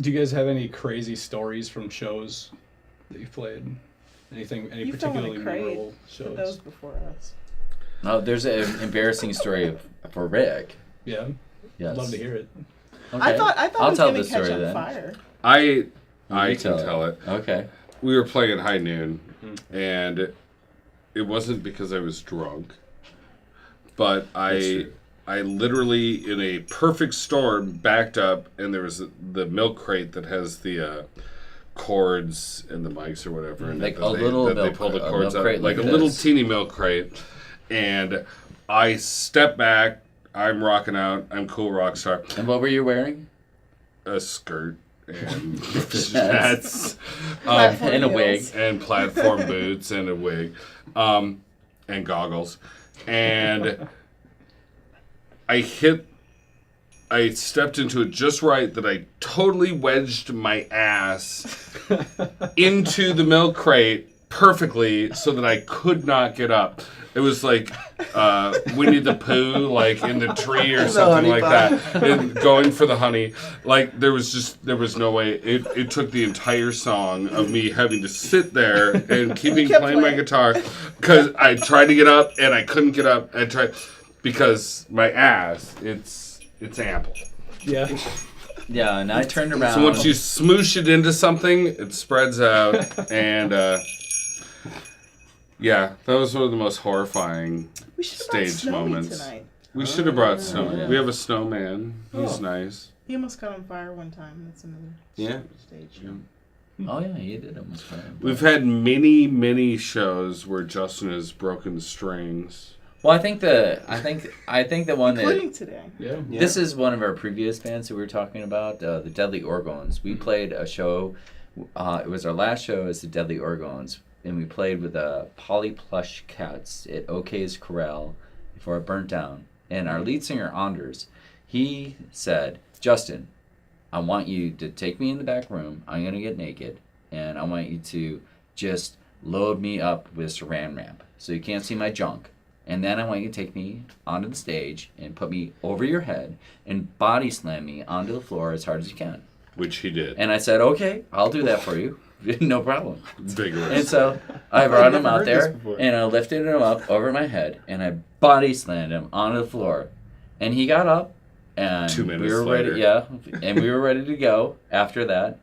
Do you guys have any crazy stories from shows that you've played? Any particularly memorable shows? For those before us. Oh, there's an embarrassing story for Rick. Yeah. Yes. I'd love to hear it. Okay. I thought it was tell going the to catch story on then. fire. I can tell it. Okay. We were playing at high noon, and it wasn't because I was drunk, but I literally, in a perfect storm, backed up, and there was the milk crate that has the cords and the mics or whatever, and Like they pull the cords out, like a little teeny milk crate, and I step back. I'm rocking out. I'm cool rock star. And what were you wearing? A skirt and hats, and a wig, and platform boots, and a wig, and goggles, and I stepped into it just right that I totally wedged my ass into the milk crate perfectly so that I could not get up. It was like Winnie the Pooh, like in the tree or something like that, and going for the honey. Like there was no way. It took the entire song of me having to sit there and playing my guitar because I tried to get up and I couldn't get up. I tried because my ass, it's ample. Yeah. Yeah, and I turned around. So once you smoosh it into something, it spreads out, and yeah, that was one of the most horrifying stage moments. Tonight. We should have brought Snowy. Yeah. We have a snowman. He's nice. He almost caught on fire one time. That's another stage show. Oh yeah, he did almost fire. We've had many shows where Justin has broken strings. Well, I think the one Including that today. Yeah. this is one of our previous bands that we were talking about, the Deadly Orgons. We played a show. It was our last show as the Deadly Orgons, and we played with Polly Plush Cats at OK's Corral before it burnt down. And our lead singer Anders, he said, "Justin, I want you to take me in the back room. I'm gonna get naked, and I want you to just load me up with Saran wrap so you can't see my junk." And then I want you to take me onto the stage and put me over your head and body slam me onto the floor as hard as you can. Which he did. And I said, okay, I'll do that for you. No problem. Vigorous. And so I brought him out there and I lifted him up over my head and I body slammed him onto the floor. And he got up and 2 minutes we were later. ready. Yeah, and we were ready to go after that.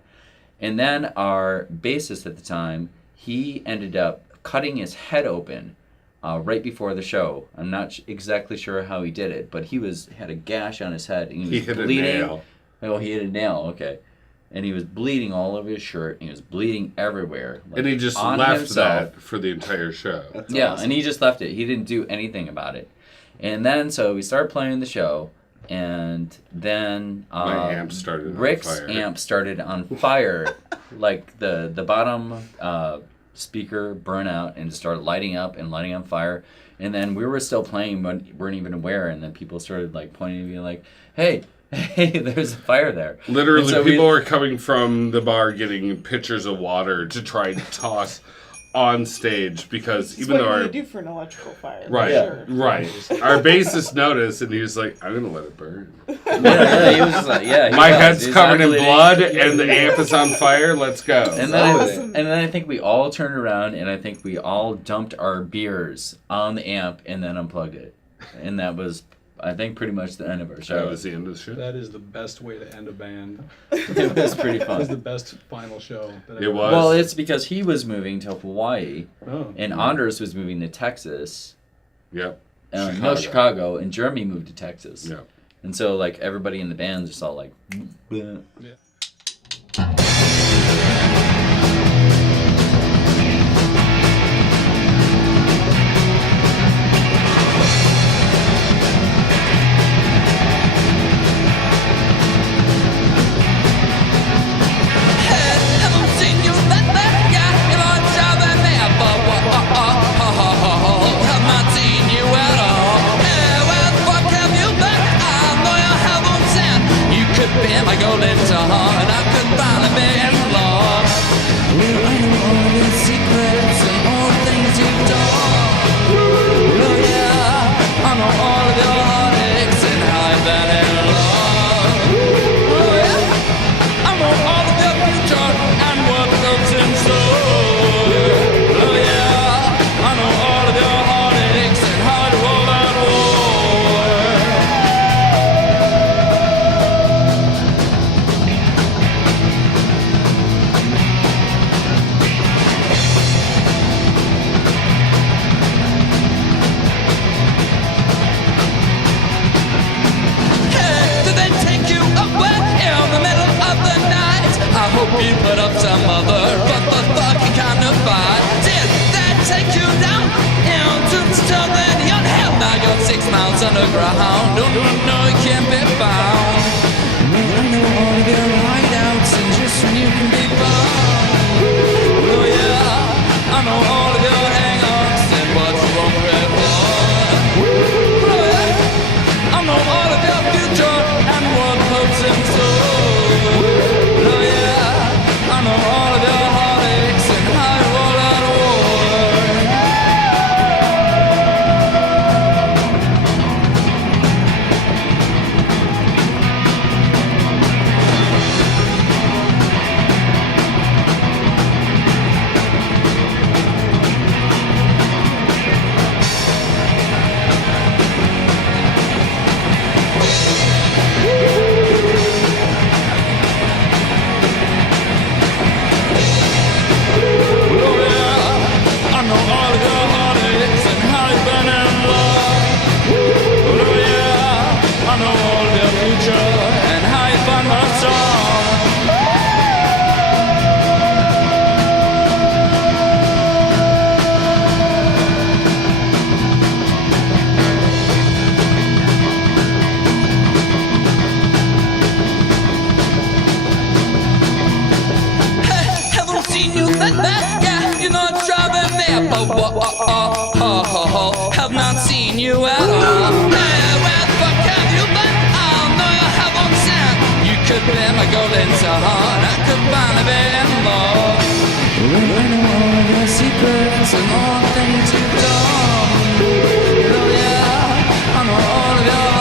And then our bassist at the time, he ended up cutting his head open right before the show. I'm not exactly sure how he did it, but he had a gash on his head. And he was bleeding. A nail. Oh, he hit a nail. Okay, and he was bleeding all over his shirt. And he was bleeding everywhere. And he just on left himself. that for the entire show. Yeah, awesome. And he just left it. He didn't do anything about it. And then so we started playing the show, and then my amp started Rick's on fire. amp started on fire, like the bottom speaker burned out and started lighting up and lighting on fire. And then we were still playing, but weren't even aware. And then people started like pointing at me like, "Hey, there's a fire there." Literally, so people were coming from the bar getting pitchers of water to try and toss on stage because That's even though what our you do for an electrical fire. right, Sure. right, our bassist noticed and he was like, "I'm gonna let it burn." Yeah, he was just like, yeah. My head's He's covered in bleeding. blood and the amp is on fire. Let's go. And then I think we all turned around and I think we all dumped our beers on the amp and then unplugged it. And that was, I think, pretty much the end of our show. That was the end of the show. That is the best way to end a band. It was pretty That fun. was the best final show. That It was. Well, it's because he was moving to Hawaii Oh. and Anders was moving to Texas. Yep. Chicago, and Jeremy moved to Texas. Yep. And so, like, everybody in the band just all like, bleh. Yeah. My golden dawn, I could finally be in love. Well, I know all the secrets and all the things you've done. Oh yeah, I know all of your heartaches and how you've been in love. Oh yeah, I know You put up some other fucking kind of fight. Did that take you down into the southern young hell? Now you're 6 miles underground. No, you can't be found. I know all of your hideouts and just when you can be found. Oh yeah, I know all of your hang-ups and what you won't pray for. Oh yeah, I know all of your future and what hopes in store. Oh yeah, I know all of your heartaches and how you roll out of war. Have not seen you at all. Hey, where the fuck have you been? Oh no, you haven't seen. You could be my golden son. I could finally be in love. I know all of your secrets and all the things you've done. Oh yeah, I know all of your